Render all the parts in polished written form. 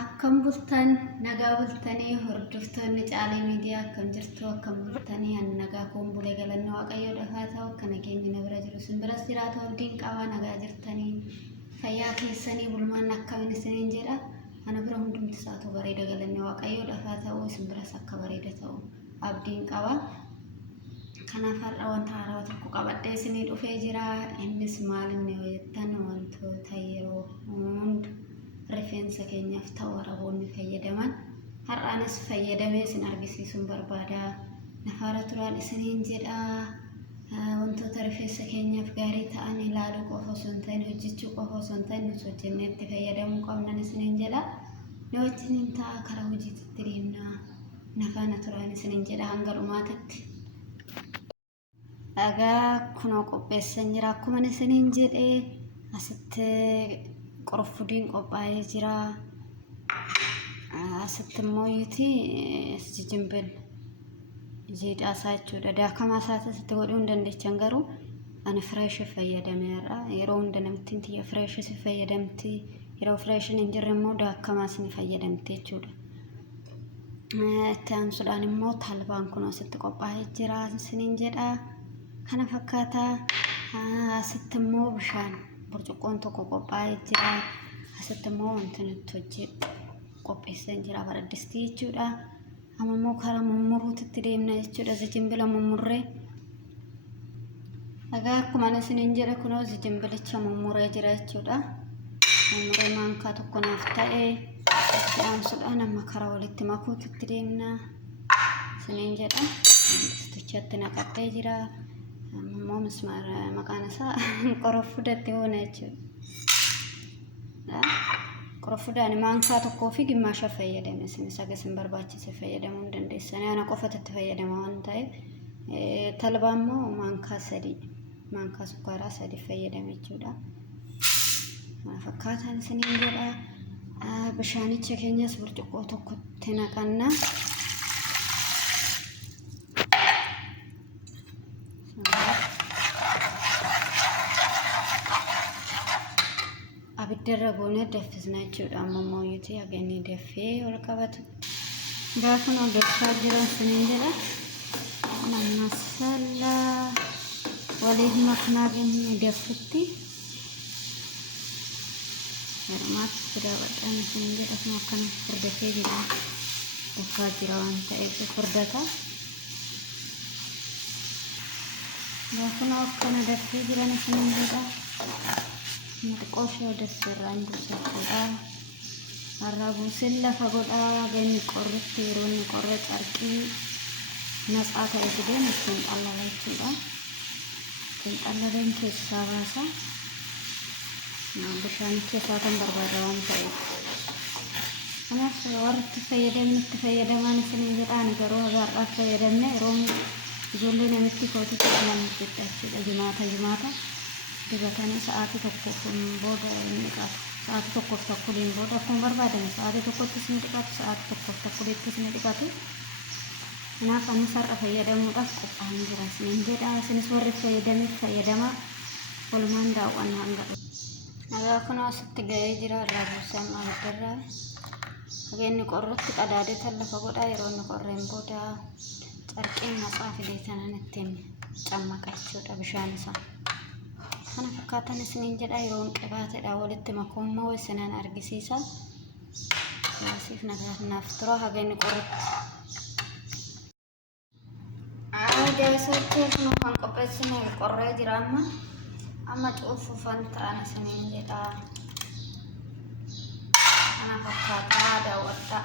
Akkam bultan nagaa bultanii hordoftoonni caalee miidiyaa akkam jirtu akkam bultanii an nagaa kun bulee galannoo waaqayyoo dhafaa ta'u akka nageenyi na bira jiru simbiras jiraatu abdiin qabaa nagaa jirtanii fayyaa keessanii bulmaan akkamiin isiniin jedha ana bira hundumti isaatu bareeda galannoo waaqayyoo dhafaa ta'u simbiras akka bareeda ta'u abdiin qabaa kanaaf har'a wanta haaraa tokko qabadhee isinii dhufee jira innis maal inni hojjettan wantoota yeroo hunda rifeensa keenyaaf ta'u waraboonni fayyadaman har'aanis fayyadamee isin argisiisuun barbaada nafaara turaan isiniin jedha wantoota rifeensa keenyaaf gaarii ta'an ilaaluu qofa osoo hin ta'in hojjechuu qofa osoo hin ta'in nuti hojjennee itti fayyadamuu qabnan isiniin jedha nu wajjiniin ta'a karaa hojiitti deemna nafaana turaan isiniin jedha hanga dhumaatatti dhagaa kunoo qopheessan jira akkuma isiniin jedhee asitti qorfudiin qophaa'ee jira asitti immoo yuuti jijimbil jiidhaa isaa jechuudha daakamaa isaas asitti godhuu hin dandeechan garuu ani fireesh fayyadameera yeroo hunda namttiin tiyya fireesh si fayyadamti yeroo fireeshin hin jirre immoo daakamaas ni fayyadamti jechuudha itti aansuudhaan immoo talbaan kun asitti qophaa'ee jira isiniin jedha kana fakkaataa asitti immoo bishaan burcuqqoon tokko qophaa'ee jira asitti immoo wanti nuti hojjedhu qopheessan jira baraddistii jechuudha amma immoo karaa mummuruutti deemna jechuudha zijimbila mummurree dhagaa akkuma isiniin jedhe kunoo zijimbilicha mummuree jira jechuudha mummuree maankaa tokko naaf ta'ee itti aansuudhaan amma karaa walitti makuutti deemna isiniin jedha distichatti naqadhee jira ammoo mismaara maqaan isaa qorofudatti hoona jechuudha qorofudaan maankaa tokkoo fi gimmaasha fayyadame isin sagas barbaachise fayyadamuu hin dandeessan ana qofatti fayyadama waan ta'eef talbaa immoo maankaa sadii maankaa sukkaaraa sadii fayyadame jechuudha fakkaataan isiniin jedha bishaanicha keenyas burcuqqoo tokkotti naqanna abiddarra goonee daffisna jechuudha ammoo yuuti haganii daffee ol qabatu gaafa nu daffaa jiran isiniin jedha masala waliif maknaa keenya daffutti garmaatti daawwadhaan isiniin jedha kun akkana furdatee jira daffaa jira waan ta'eef furdata gaafa nu akkana daffee jiran isiniin jedha Qoshoo dasirraan buusachuudha arraabuusin lafa godhaa ganni qorritti yeroo inni qorra carqii natsaa ta'e fideen ittiin xallala jechuudha ittiin xallaleen keessaa baasa bishaan keessaa kan barbaada waan ta'eef kanaaf warri itti fayyadaman isiniin jedhaan garuu har'aaf fayyadamne yeroo ijoollee namitti kootitti lamatti jechuudha jimaata dibatanii sa'aatii tokkoof booda inni dhiqatu sa'aatii tokkoof takkuliin booda akkuma barbaadame sa'aatii tokkottis ni dhiqatu sa'aatii tokkoof takkuliittis ni dhiqatu kanaaf anis har'a fayyadamuudhaaf qophaa'anii jira isiniin jedha isinis warri fayyadameef fayyadamaa walumaan daawwannaa hanga nagaa kun asitti ga'ee jira irraa buusan abiddarraa hageenni qorrutti qadaadee lafa godhaa yeroo inni qorreen booda carqiin natsaa fidee sanaan ittiin cammaqa jechuudha bishaan isaa kana fakkaatan isiniin jedha yeroo qibaatedha walitti makummaa isinaan argisiisa asiif naaf tura hageenni qorrutti jaasaatti nu kan qopheessine qorree jira amma cuufuufan ta'an isiniin jedha kana fakkaataa daawwadha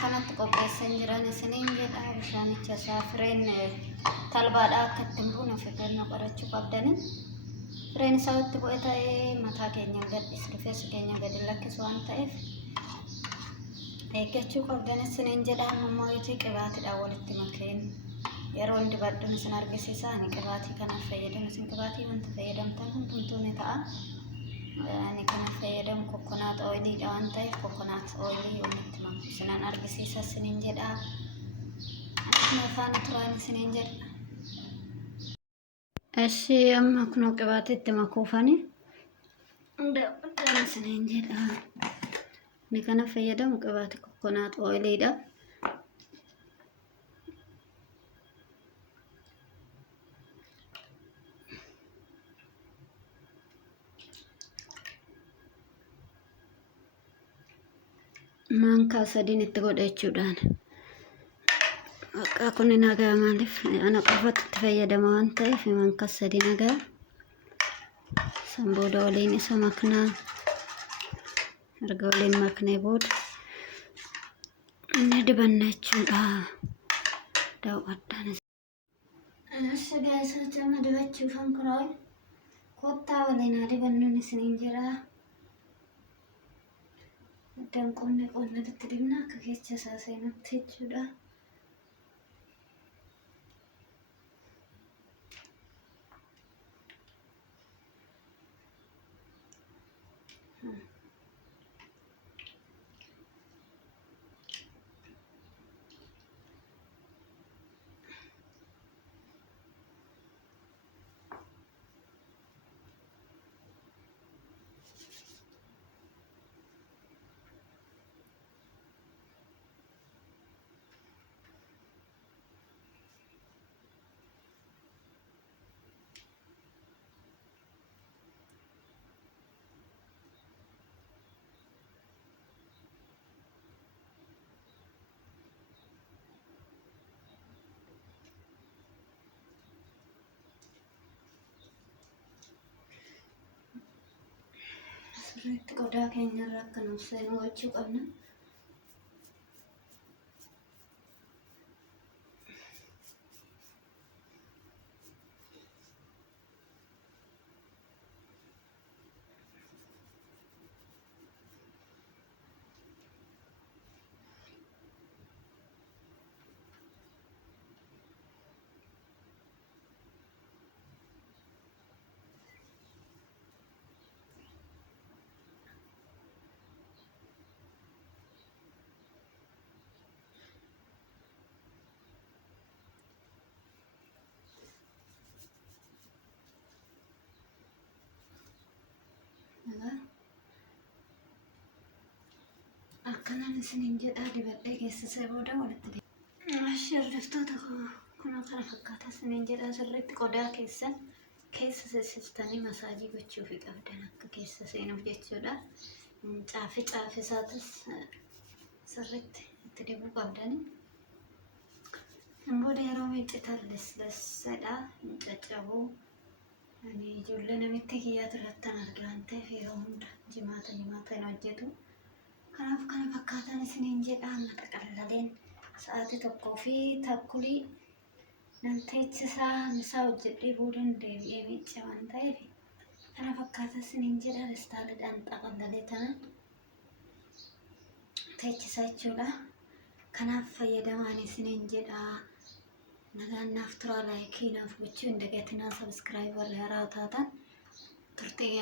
kanatti qopheessan jiran isiniin jedha bishaanicha isaa fireen talbaadhaa akka ittiin buuna fedhanna qorachuu qabdanii Rensawatti bu'ee mataa keenya gadhis rifeensa keenya gadi lakkisu waan ta'eef eeggachuu qabdan isiniin jedha. Ammoo itti qibaatiidhaan walitti makeen yeroo hundi badduun isin argisiisa. Ani qibaatii kanaaf fayyadamu, isin qibaatii wanta fayyadamtan hundumtuu ni ta'a. Ani kana fayyadamu kokonaat ooyiliidha waan ta'eef kokonaat ooyilii walitti maku isinan argisiisa isiniin jedha. Akkuma afaan turaan isiniin jedha. እሺ አማክኖ ቅባት ተማኮፋኒ እንደ ዳንስ ነንጀዳ ንከነ ፈየደም ቅባት ኮኮናት ኦይልዳ ማንካ ሰዲን እትጎደችውዳን አቃኩን ናጋ ማለፍ አና ቀፈት ተፈየደም አንተ ማንካ ሰዲን ናጋ ሰምቦዳ ወሌኒ ሰማክና አርገውሌን ማክኔ ቦድ እንድበናችሁ ዳው አዳነ እሺ ጋይስ ተመደበችሁ ፈንክራው ኮታ ወሌና ድበኑን ስንንጀራ ደንቆነ ቆነ ልትድምና ከከቸ ሳሰይነት ትችዳ ቆዳ ከኛ ራከ ነው ሰኖቹ ቀና akkanan isinin jedha dibadhee geessisee booda walitti shirriftoota kuna kana fakkaata isinin jedha sirriitti qodaa keessan keessa seessiftanii masaajii gochuufi qabdan akka keessa seenuuf jechuudha. Caafi isaatis sirriitti itti dibuu qabdani. Booda yeroo miiccitan lessedha hin caccabuu. Ani ijoollee namitti kiyyaatu irrattan argaa waan ta'eef yeroo hunda jimaata hin hojjetu. Kanaaf kana fakkaatan isiniin jedha. Maxaqallaleen sa'aatii tokkoo fi takkulii namteechisaa misaa hojjedhee boodan deebi'ee miicca waan ta'eef kana fakkaatan isiniin jedha. Restaaliidhaan xaqallalee tanan teechisaa jechuudha. Kanaaf fayyadamaan isiniin jedha. Nagaan naaf tura laayikii naaf gochuu hin dagatinaa sabskiraayib warra haaraa taatan turtii